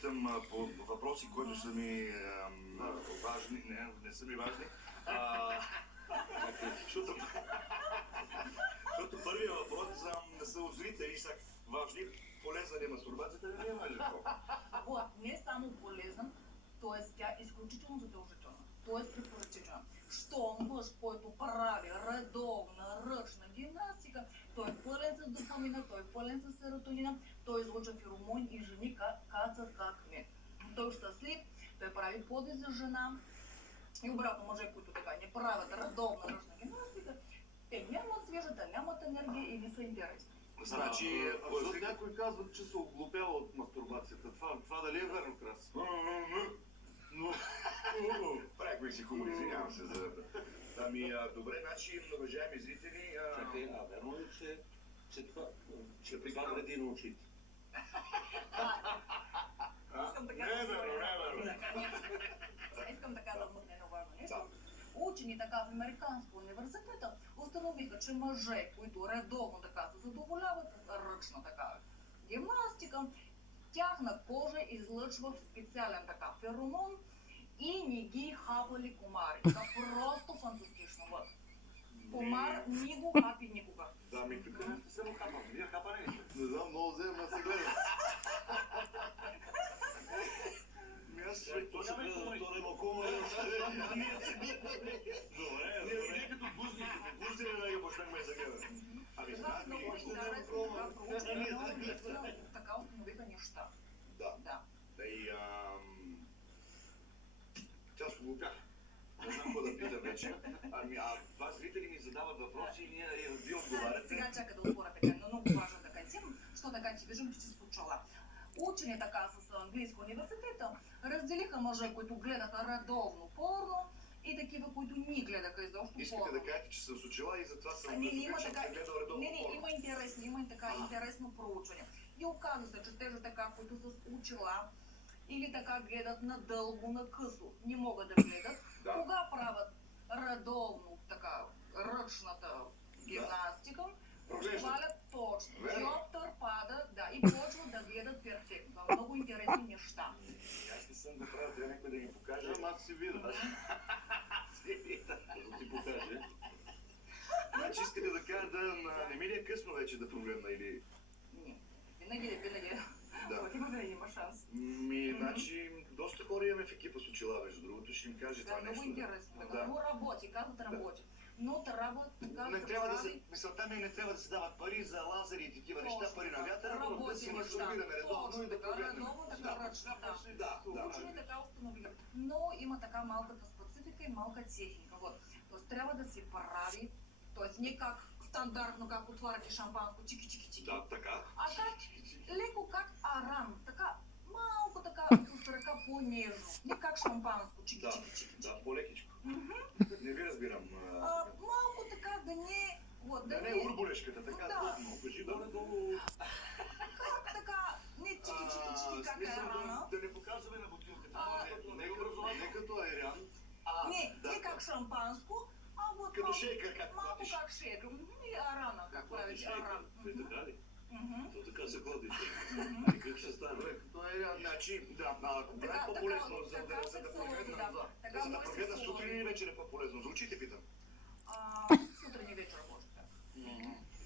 питам по въпроси, които са ми важни. Не са ми важни. Защото първият въпрос са от зрители са важни. Полезна ли е мастурбацията? Не е важно. Вот, не само полезен, т.е. тя е изключително задължителна, т.е. препоръчителна. Що мъж, който прави редовна ръчна гимнастика, той е пълен с допамина, той е пълен с серотонина, той излъчва феромон и жени кацат как не. Той е щастлив, той прави поди за жена и обратно мъже, които така не правят редовна ръчна гимнастика, те нямат свежата, нямат енергия и не са интересни. Значи, защото някой казват, че се оглупява от мастурбацията. Това дали е верно, Крас? Правихме си хумор, извинявам се за... Добре, значи, уважаеми зрители... Чакай, верно ли, че това вреди на очите? Искам така да вмъкне едно важно нещо. Учени така в Американския университет установиха, че мъже, които редовно така се задоволяват с ръчна така гимнастика, тяхна кожа излъчва специален така феромон и не ги хапали комари. Това просто фантастично. Комар не го хапи никога. Да, ми тук не се го хапам. Вие хапане ли? Не знам, много взем да се гледам. То ще гледа да втора има комари. Ние като гузни да ги почнахме да гледаме. Това е много интересно, така проучване, така установиха неща. Да. И тя се глупях. Не знам какво да питам вече. Това зрители ми задават въпроси и вие отговаряте. Сега чакай да отворя така, но много важна така тема, що така ти виждам, че си случала. Учени така с Английския университет разделиха мъже, които гледаха редовно порно и такива, които не гледаха изобщо порно. Искате да кажете, че съм се учила и затова съм гледал редовно порно. Има интересно проучване. И оказва се, че тези така, които са учила или така гледат надълго, на късо, не могат да гледат. Кога правят редовно така ръчната гимнастика, свалят точно. Диоптър пада, и почват да гледат перфектно. Много интересни неща. Аз не съм го правил, трябва някой да ми покаже. Аз си видя. Да ти покаже. Значи искате да кажа не ми ли е късно вече да прогледна или... Не, винаги. Има шанс. Значи, доста хора имаме в екипа с очила, между другото, ще им каже това нещо. Много интересно. Но работи, казват работи. Но трябва така да прави... Мисълта ми не трябва да се дават пари за лазери и такива неща, пари на вятъра, да си мастурбираме редовно и да прогледнем. Редовно така ръчна, Учени така установили. Но има така малката специфика и малка техника. Тоест трябва да се прави, т.е. не как стандартно, как отваряте шампанско, чики-чики-чики. Да, така. А как леко как арам, така малко така с ръка по-нежно. Не как шампанско, чики-чики-чики. Да, по-лекичко. Не ви разбирам. Малко така да не... Да не урбулешката, така плътно. Кажи долу. Как така, не чики-чики-чики, как е рана. Да не показваме на бутилката. Не като айран. Не как шампанско, като шейкър, как малко платиш. как шейкър. И арана, как правиш аран. Така ли? То така се ходите. Как ще стане? Значи, кога е по-полезно, за да прогледна сутрин или вечер е по-полезно? За очите питам. Сутрин и вечер може.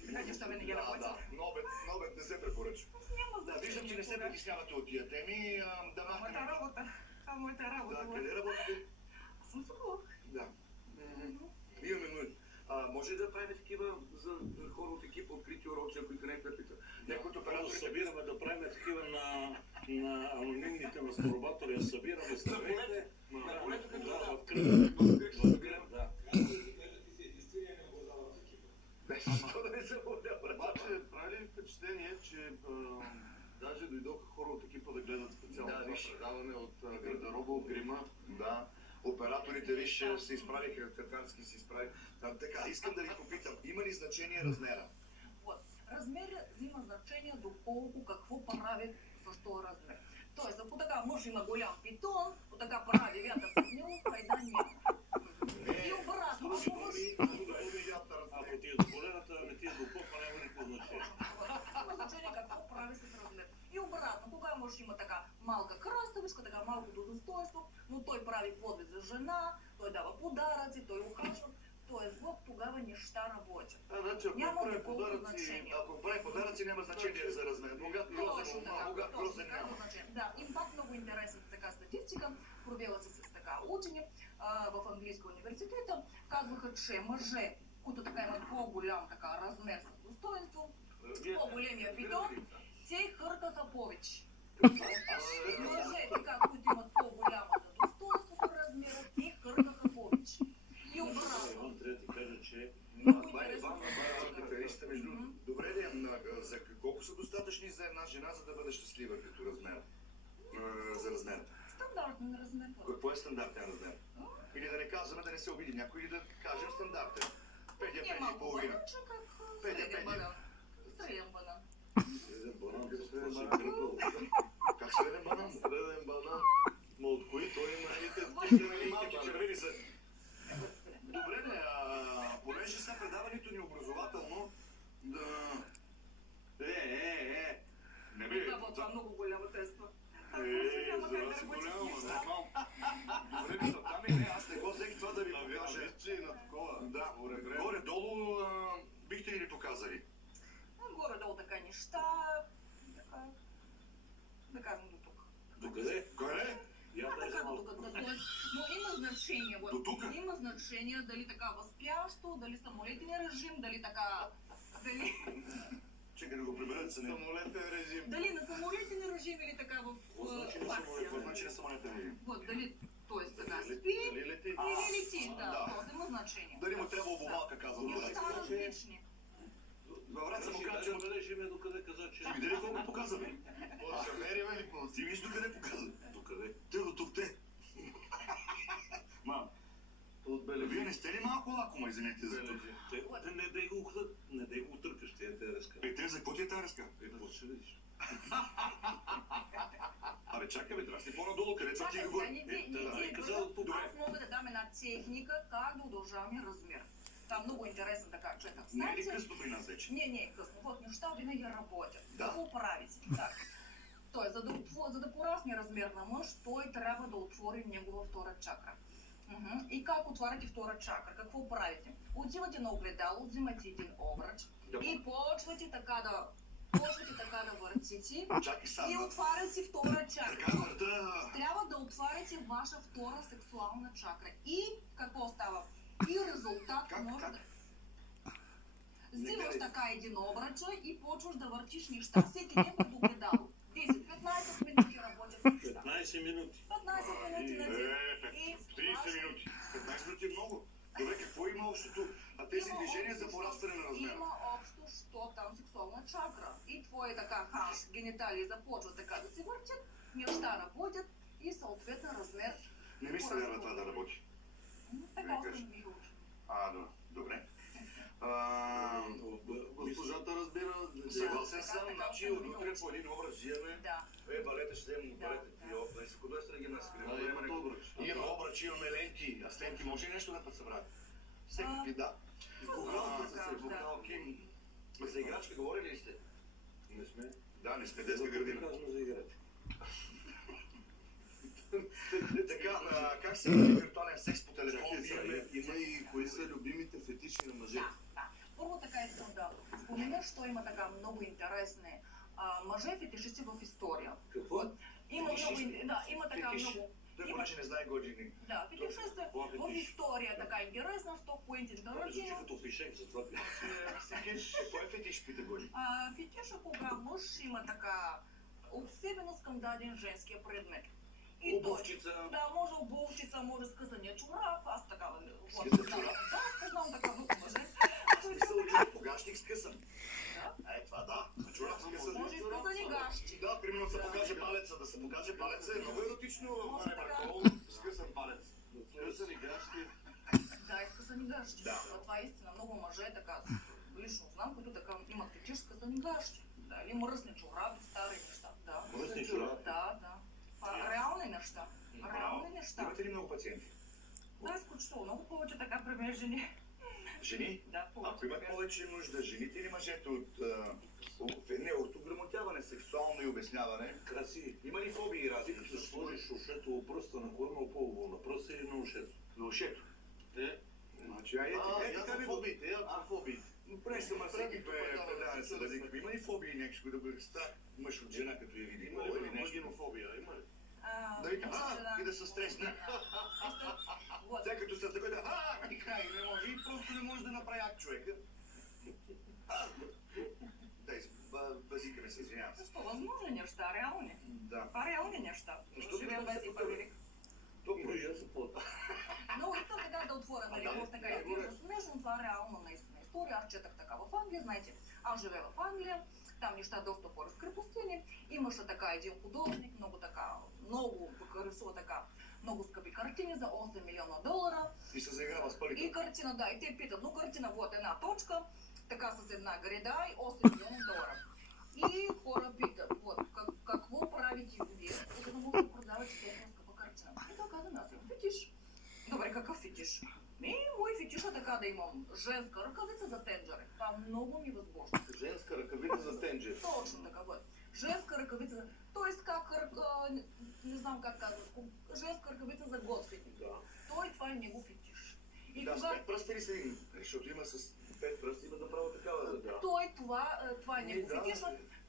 Знаете, що винаги работи? На обед не се препоръчва. Виждам, че не се притеснявате от тия теми. Моята работа. Моята работа. Къде работите? Аз съм психолог. Да. Имаме нужда. Може да правим такива за хора от екипа, открити уроци, които не питат. Някои от операторите... Събираме да правим такива на анонимните мастурбатори, събираме страните. На полето като в кръг. Да. Защо да не се водя? Обаче прави ли впечатление, че даже дойдоха хора от екипа да гледат специално това предаване от гардероба, от грима? Да. Операторите, виж, се изправиха, катарски се изправиха. Така, искам да ви попитам, има ли значение размера? Размерът взима значение доколко какво прави с този размер. Тоест, ако така мъж има голям питон, ако така прави вятър с него, хайда няма. И обратно, ако мъж... Ако ти е до колената, не ти е до попа, няма никакво значение. Има значение какво прави с размер. И обратно, кога мъж има така малка краставичка, така малкото достоинство, но той прави подвиг за жена, той дава подаръци, той ухажва. Тоест, вот тогава неща работят. Значи, ако Няма прави такова подаръци, значение. ако прави подаръци, няма значение за размер. Богат Точно грозен, така, богат точно грозен така, няма. има значение. Да, им пак много интересна така статистика, провела се с така учени в английски университет, казваха, че мъже, които така имат по-голям така размер с достоинство, по-големия бидон, те хъркаха повече. Мъже, така, които имат по-голямата достоинство по размера, те хъркаха повече. И обратно. Иван, трябва да ти кажа, че Много Това е интересна статистика. критериста между... Добре, за колко са достатъчни за една жена, за да бъде щастлива като размер? За размер. Стандартен размер. Какво е стандартен размер? Или да не казваме, да не се обиди някой, или да кажем стандартен. Петя, Не петя и малко половина. бананче, как Петя, среден петя. банан. Среден банан. един банан, какво си кръпал. Как среден банан? Среден банан. Ма от кои той има Малки червени са. Добре, понеже сега предаването ни образователно, да... Не бе, Това много голяма тества. за вас е голямо, нормално. добре, мисълта ми не, аз не го взех това да ви покажа. Виж, че и на такова. Да, горе-долу бихте ли ни показали? Горе-долу така неща. Така. Да кажем до тук. Докъде? Къде? Я Така даже до малко. тук. Тоест, но има значение. До тук? Има значение дали така възпящо, дали самолетен режим, дали така... Дали... Чекай да го приберат са не. Самолетен режим. Дали на самолетен режим или така в факция. Какво значи на самолетен режим? Вот, дали, т.е. така спи Дали лети? или лети, да. да, то има значение. Дали му трябва обувалка, казвам. Неща различни. Във Враца му казва, че му Докъде живе, докъде каза, че... Ти види ли колко показа, бе? От Америка ли по? Ти виж докъде показа? Докъде? Те до тук те. Ма, вие не сте ли малко лакома, извинете за тук? Не дай го търкаш, тия те разка. Те за какво ти е тази ръска? Какво ще видиш? Абе, чакай, бе, трябва си по-надолу, където ти Чакай сега, говори. не казал тук. аз мога да дам една техника как да удължаваме размер. Това е много интересно така, човек. Не е ли късно при нас вече? Не е късно. Вот неща винаги работят. Да. Какво правите? Так. Тоест, за да порасне размер на мъж, той трябва да отвори негова втора чакра. И как отваряте втора чакра? Какво правите? Отивате на огледало, взимате един обръч и почвате така да въртите Чакай сега. и отваряте втора чакра. Така върта. Трябва да отваряте ваша втора сексуална чакра. И какво става? И резултат Как? може Как? да... Взимаш така един обръча и почваш да въртиш неща. Всеки ден като огледало. 10-15 минути работят неща. 15 минути. 15 минути на ден. И 30 минути. 15 минути е много. Добре, какво има общото тези движения за порастване на размера? Има общо, що там сексуална чакра. И твои така гениталии започват така да се въртят, неща работят и съответно размер. Не ми се вярва това да работи. Така установиха учени. Добре. Госпожата разбира. Съгласен съм, Така значи от утре по един образ взимаме. Да. Балета ще вземем Да, балета. да. Не са художествена гимнастика. Имаме обръч. Имаме обръч, имаме ленти. А с ленти може ли нещо да събрат? Всеки да. Бухалки. За играчка говорили ли сте? Не сме. Да, не сме детска градина. Казваме за играчка. Така, как се прави виртуален секс по телефон? Има и кои са любимите фетиши на мъжете. Да. Първо така искам да спомена, що има така много интересни мъже фетишисти в история. Какво? Има много, има така Фетиш. много. Той понеже не знае години. Да, фетишисти в история така интересно, що Куентин Това звучи Тарантино. като фишек, затова Фетиш, кой е фетиш, пита години? Фетиша, кога мъж има така обсебеност към даден женския предмет. И той- Обувчица. Да, може обувчица, може скъсания чорап, аз така Скъсан чорап? Да, познавам така много мъже. Смисъл, че погашник скъсан. Това да. Чорап скъсан. Може и скъсани гащи. Да, примерно се покаже палеца. Да се покаже палеца е много еротично в Може Мане така. Маркол. Скъсан палец. Скъсани гащи. Да, изкъсани гащи. Да. Това е истина. Много мъже така лично знам, които така имат фетиш скъсани гащи. Да, или мръсни чорапи, стари неща. Да. Мръсни чорапи. Да. Това реални неща. Реални неща. Имате ли много пациенти? Да, изключително много повече така при мен жени. Жени? Да, повече. Ако имат така. повече нужда, жените или мъжете от не, от ограмотяване, сексуално и обясняване, Краси. има ли фобии разни? по пръста на кой има по-хубаво, на пръста или на ушето? На ушето. Значи, Я за фобиите, я за фобиите. Преди съм аз всеки предаване се да викам. Има ли фобии нещо да бъде страх мъж от жена, като я види? Има ли вагинофобия? Има ли? Да викам, и да се стресне. Вот. Тя като се така да, и край, не може, и просто не може да направи акт човека. Дай, базикаме се, извинявам се. Защо? Възможни неща, реални. Да. Това реални неща. Що Живеем без и първи век. Топло И аз започвам. Но искам така да отворя, нали, в така ефир. Смешно, това реално наистина история. Аз четах така в Англия, знаете, аз живея в Англия, там неща доста по-разкрепостени. Имаше така един художник, много рисува така, много скъпи картини за 8 милиона долара. И се заиграва с парите. И картина, да, и те питат, но картина, вот една точка, така с една града и 8 милиона долара. И хора питат, вот, какво правите вие, за да може да продавате толкова скъпа картина? И той каза, аз имам фетиш. Добре, какъв фетиш? Мой фетиш е така да имам женска ръкавица за тенджери. Това много ми възможно. Женска ръкавица за тенджер. Точно така, вот. Женска ръкавица, т.е. не знам как казват, женска ръкавица за готвене. Да. Той това е него фетиш. И Да, с когато 5 пръста ли се един? Защото има с 5 пръста, има направо такава. Да. той това е негов Да. фетиш,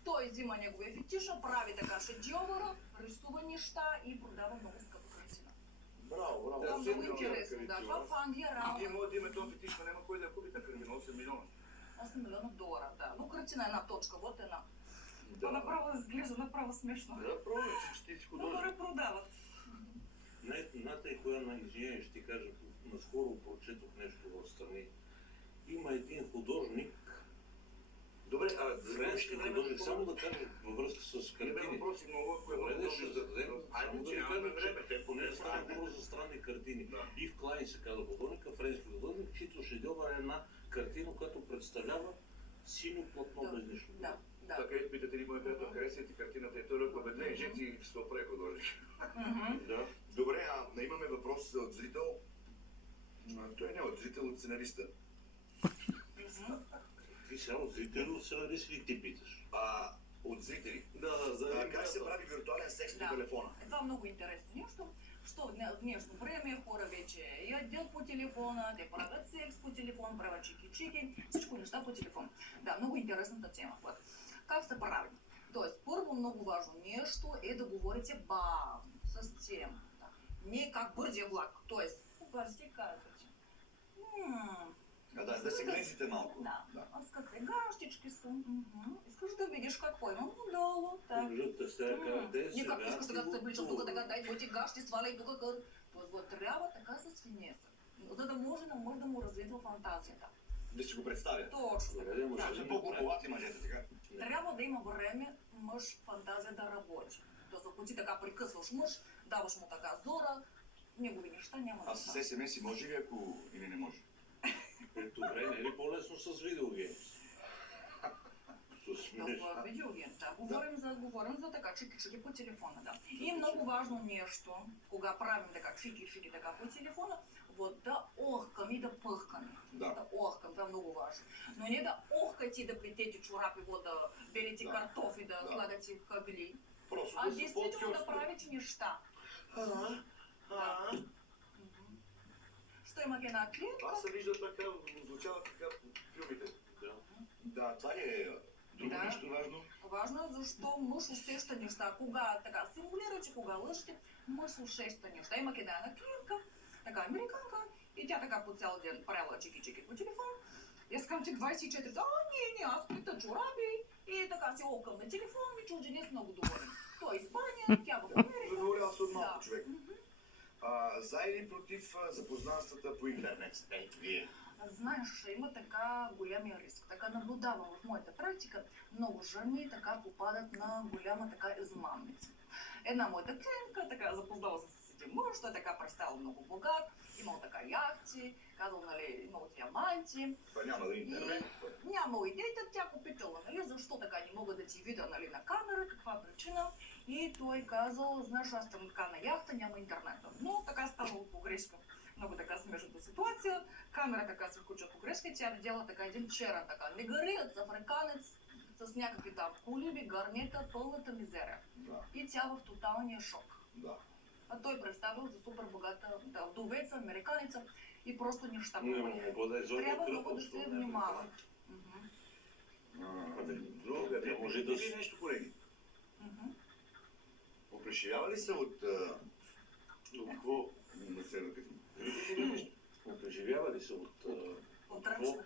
той взима неговия фетиш, прави така шедьовъра, рисува неща и продава много скъпа картина. Браво, браво. Това е много 8 милиона интересно, да. ръкавици, Това в Англия Вие реално може да имате този фетиш, но няма кой да я купи така, 8 милиона. 8 милиона долара, да. Но картина е една точка, вот една. Това Да. направо изглежда направо смешно. Да, пробвай, че ти си Но художник. хора продават. Знаете коя извиняй, ще ти кажа, наскоро прочетох нещо в страни. Има един художник, Добре, френски художник, само да кажа във връзка с Има картини. въпроси много, ако е Добре, ще зададем. Айде, Само да че ви нямаме кажа, време. че поне става дума за странни картини. Да. Ив Клайн се казва художника, френски художник, чието шедьовър е една картина, която представлява синьо платно Да. без нищо. Да, да. Така питате ли моя приятел, хареса ли ти картината? Е той леко бедне, жени и се оправи художник. Да. Добре, имаме въпрос от зрител. Той не е от зрител, от сценариста. Ти само зрители от сценарист ли ти питаш? От зрители. Да, за Как се прави виртуален секс по телефона? Това е много интересно нещо. Що в днешно време хора вече ядят по телефона, те правят секс по телефон, правят чики-чики, всичко неща по телефон. Да, много интересната тема. Вот. Как се прави? Тоест, първо много важно нещо е да говорите бавно, с темата. Не как бързия влак. Тоест, бързи казвате. Да се глезите малко. Да. Аз какви гащички са. Искаш да видиш какво имам надолу. Так. Жълта стая, къде Не как сега искаш си да се обличам тук, готова. така дай твоите гащи, сваляй тук кър. Тоест, трябва така с финеса, за да може на мъж да му развива фантазията. Да си го представя. Точно. Добре, ама Да. ще Са ми по-глуповати мъжете, така. Трябва да има време мъж фантазия да работи. Тоест, ако ти така прекъсваш мъж, даваш му така зора, негови неща няма да С SMS може ли, ако или не може? Добре, не е ли по-лесно с видеогеймс? в видеоген. Да, говорим за така чики-чики по телефона, да. И много важно нещо, кога правим така чики-чики така по телефона, вот да охкам и да пъхкаме. Да. Да охкам, това е много важно. Но не да охкате и да плетете чорапи, вот да белите картофи, да слагате хабли, Просто а да се действително да подкрепи. правите неща. Да. Що имах една клетка? Това се вижда така, звучава така в филмите. Да, това е друго Да. нещо важно. Важно е защо мъж усеща неща. Кога така симулирате, кога лъжете, мъж усеща неща. Имах една клиентка, така американка, и тя така по цял ден правила чики-чики по телефон. Искам ти 24 часа, не, аз плета чораби и така си окъм на телефон и чужденец много доволен. Той Испания, тя в Америка. Задоволява се от малко Да. човек. За или против запознанствата по интернет? Ето вие. Знаеш, има така голямия риск. Така наблюдавам в моята практика. Много жени така попадат на голяма така измамница. Една моята клиентка така запознала се с един мъж, той така представил много богат, имал така яхти, казал, нали, имал диаманти. Това няма да е интернет. Нямало идеята, тя попитала, нали, защо така не мога да ти видя, нали, на камера, каква причина. И той казал, знаеш, аз съм така на яхта, няма интернета. Но така станало погрешка. Много така смешната ситуация. Камера така се включва погрешка, тя видяла така един черен така негариец, африканец, с някакви там кулиби, гарнета, пълната мизерия. Да, И тя в тоталния шок. да. а той представил за супер богата вдовеца, американеца и просто неща. Не мога да изобщо Трябва много да се внимава. Друга, може да ви нещо, колеги. Мгм. Опреживява се от какво? Преживява ли се от... От ръчна.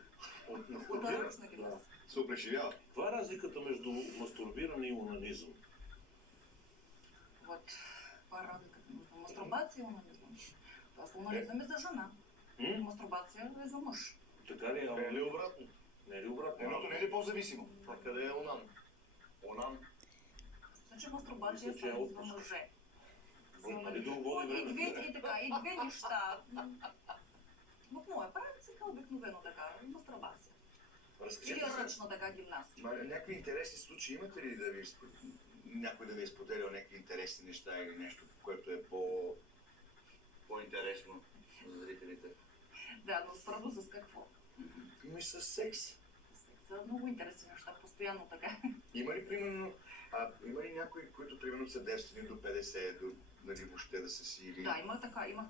От От мастурбиране? ръчна гимнастика. Се опреживява. Това е разликата между мастурбиране и онанизъм. Вот. Това е разликата между мастурбация и онанизъм. Тоест онанизъм е за жена. Мастурбация е за мъж. Така ли? Не е ли обратно? Не е ли обратно? Едното не е ли по-зависимо? А къде е онан? Онан? Значи мастурбация е Мисля, че е само за отпуск. мъже. Нали друго води И време? две неща. В моя практика обикновено така, мастурбация. Или Разкажете се. ръчна така гимнастика. Някакви интересни случаи имате ли да ви някой да ви е споделял някакви интересни неща или нещо, което е по-интересно за зрителите? Да, но свързано с какво? Има и с секс. Са много интересни неща, постоянно така. Има ли примерно, има ли някои, които примерно са девствени до 50, до нали въобще да са си или... Да, имах така една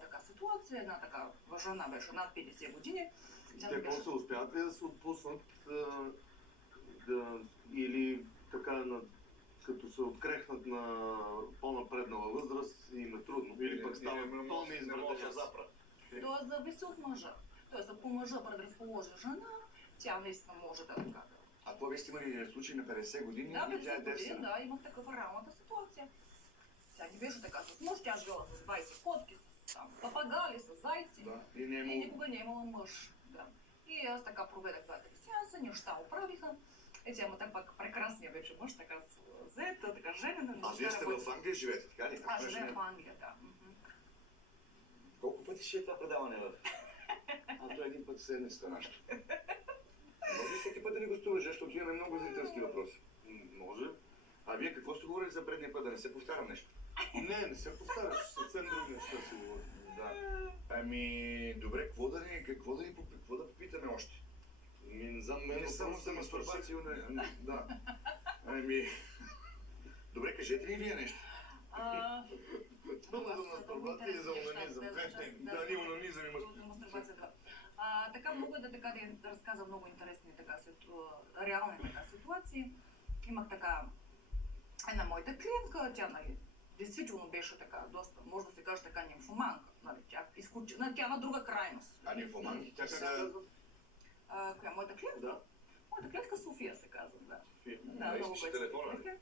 така ситуация, една така жена беше над 50 години. Тя не Те беше... после успяват ли да се отпуснат или така, като се открехнат на по-напреднала възраст и им е трудно? Или пък стават пълни извъртения? Това зависи от мъжа. Тоест, ако мъжа предразположи жена, тя наистина може да така. А това вие сте имали случай на 50 години Да, и тя е 50 години, девствена? да, имах такава реалната ситуация. Тя не беше така с мъж, тя живела с 20 котки, с папагали, с зайци. Да, и не е И имало... никога не е имала мъж. Да. И аз така проведах 2-3 сеанса, неща оправиха. Тя има пак прекрасния вече мъж, така заета, така женена. А вие сте в Англия живеете, така ли? Аз живея в Англия, да. Колко пъти ще е това предаване в... А то един път в седмицата нашето. Може ли всеки път да ни гостуваш, защото имаме много зрителски въпроси? Може. А вие какво сте говорили за предния път, да не се повтарям нещо? Не се повтаряш, съвсем други неща си говори. Да. Ами, добре, какво да попитаме още? За мен Не само за мастурбация, да. Ами, добре, кажете ли вие нещо? Дума за мастурбация и за онанизъм. Две теми. Да, ни онанизъм има. Мастурбация, да. Така мога да разказвам много интересни реални така ситуации. Имах така една моята клиентка, тя нали, действително беше така, доста, може да се каже така нимфоманка. Нали, тя на друга крайност. А нимфоманки, тя Как се са... казва? Коя моята клиентка? Да. Моята клиентка София се казва, да. Да, Да, много искаш беше. телефона ли?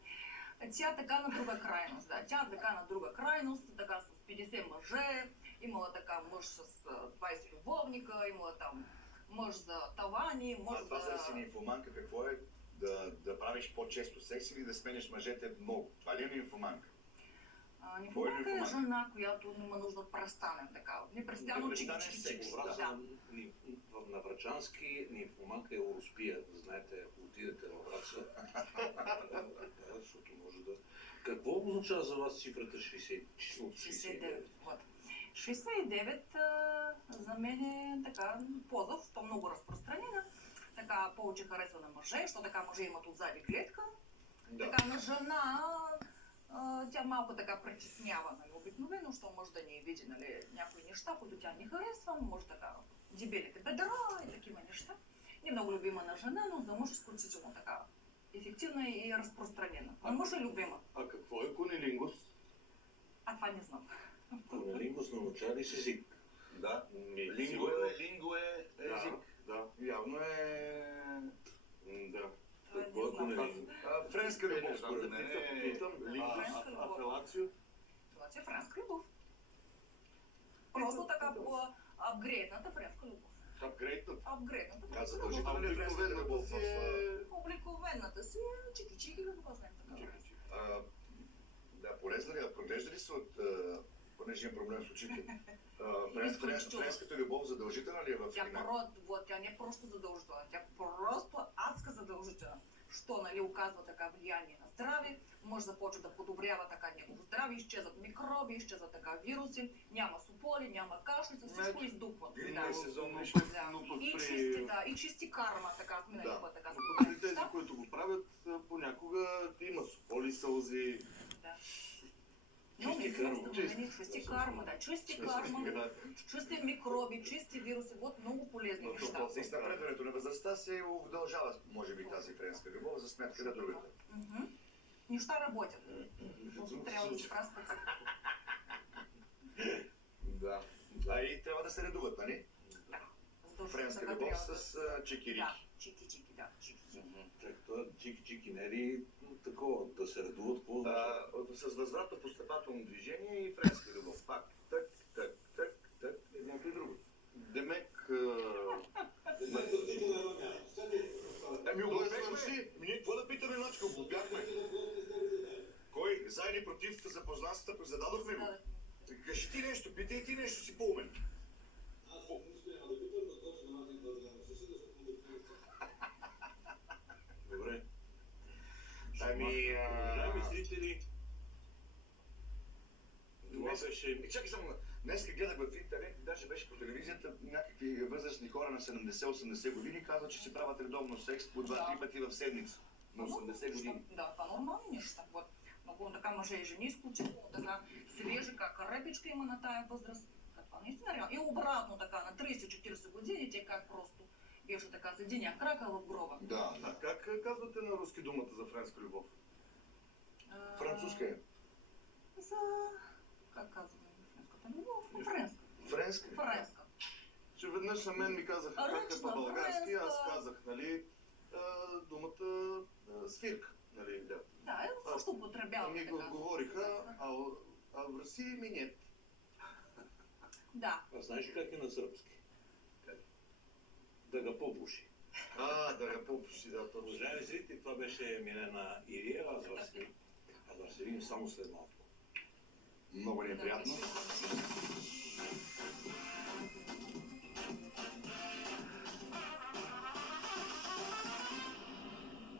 Тя така на друга крайност, да. Тя така на друга крайност, така с 50 мъже, имала така мъж с 20 любовника, имала там мъж за тавани, мъж А това за... да си нимфоманка, какво е? Да правиш по-често секс или да сменяш мъжете много? Това ли е нимфоманка? Нимфоманка е нимфоманка? жена, която има нужда от престанен така. Непрестанно Непрестанен чики, секс, да. На врачански нимфоманка е уруспия. Знаете, ако отидете на Враца, да, защото може да... Какво означава за вас цифрата 60? Числото 69? 69. Вот. 69 за мен е така позов, то много разпространена. Така повече харесва на мъже, защото така мъже имат отзади клетка. Да. Така на жена тя малко така притеснява, нали, обикновено, що може да ни види нали, някои неща, които тя не харесва, може така дебелите бедра и такива неща. Не много любима на жена, но за мъж изключително така ефективна и разпространена. На мъж е любима. А какво е кунилингус? А това не знам. Кунилингус научава ли с език? Да. Линго е език. Да. Явно е... Да. Това не знам. Френска любов, Знам според да мен. питам. Лингус, Френска любов. апелацио. Това си е френска любов. Просто така по апгрейдната френска любов. Апгрейднат. Апгрейдната А френска любов. задължително ли е френска любов си в... Обликовената си е чики-чики, какво знаем така. Да, полезна ли, проглежда ли се от... понеже имам проблем с очите. Изключително. Френската любов задължителна ли е в Тя не е просто задължителна, тя просто адска задължителна. Що нали, оказва така влияние на здраве, мъж започва да подобрява така негово здраве, изчезват микроби, изчезват така вируси, няма суполи, няма кашлица, всичко издухва. Винаги Да. е сезонно. Да. Но пък И при- чисти, да, и чисти карма, така сме Да. нали, така При тези, споделяме. които го правят, понякога има сополи, сълзи. Да. Но не чисти карма, да, чисти карма, чисти микроби, чисти вируси, вот много полезни неща. И с напредването на възрастта се удължава, може би, тази френска любов за сметка на другата. Неща работят. Просто трябва да се прави специфика. Да. И трябва да се редуват, нали? Френска любов с чикирики. Да, чики-чики, да, чики-чики. Чак това чики-чики, не е ли такова, да се редуват, какво означава? С възвратно постъпателно движение и френска любов. Пак, так, так, так, так, едното и другото. Демек... Ами облепехме! Ние какво да питаме, Ночка? Облепяхме! Кой? За или против запознанствата? Зададохме го. Кажи ти нещо, питай ти нещо си по-умен. Добре. Ами... Уважаеми зрители, това Днес, беше... чакай само, днеска гледах в интернет, даже беше по телевизията, някакви възрастни хора на 70-80 години казват, че си правят редовно секс по 2-3 пъти в седмица. На 80 години. Да, това нормални неща. Вот. Много така мъже и жени, изключително така свежи, как ръбичка има на тая възраст. Това наистина реално. И обратно така, на 30-40 години, те как просто беше така за деня крака в гроба. Да. А как казвате на руски думата за френска любов? Французска е. За... Как казваме френската любов? Френска. Френска. Френска. Че веднъж на мен ми казаха как е Ръчна, по-български, аз френска. казах, нали, думата свирка, нали, да. Да, също употребяваме Ми го така. говориха, а в Русия ми нет. Да. А знаеш ли как е на сръбски? Да ga побуши. Да го попуши, да, точно. Уважаеми зрители, това беше Милена Илиева, аз вас видим само след малко. Много ни е приятно. Да,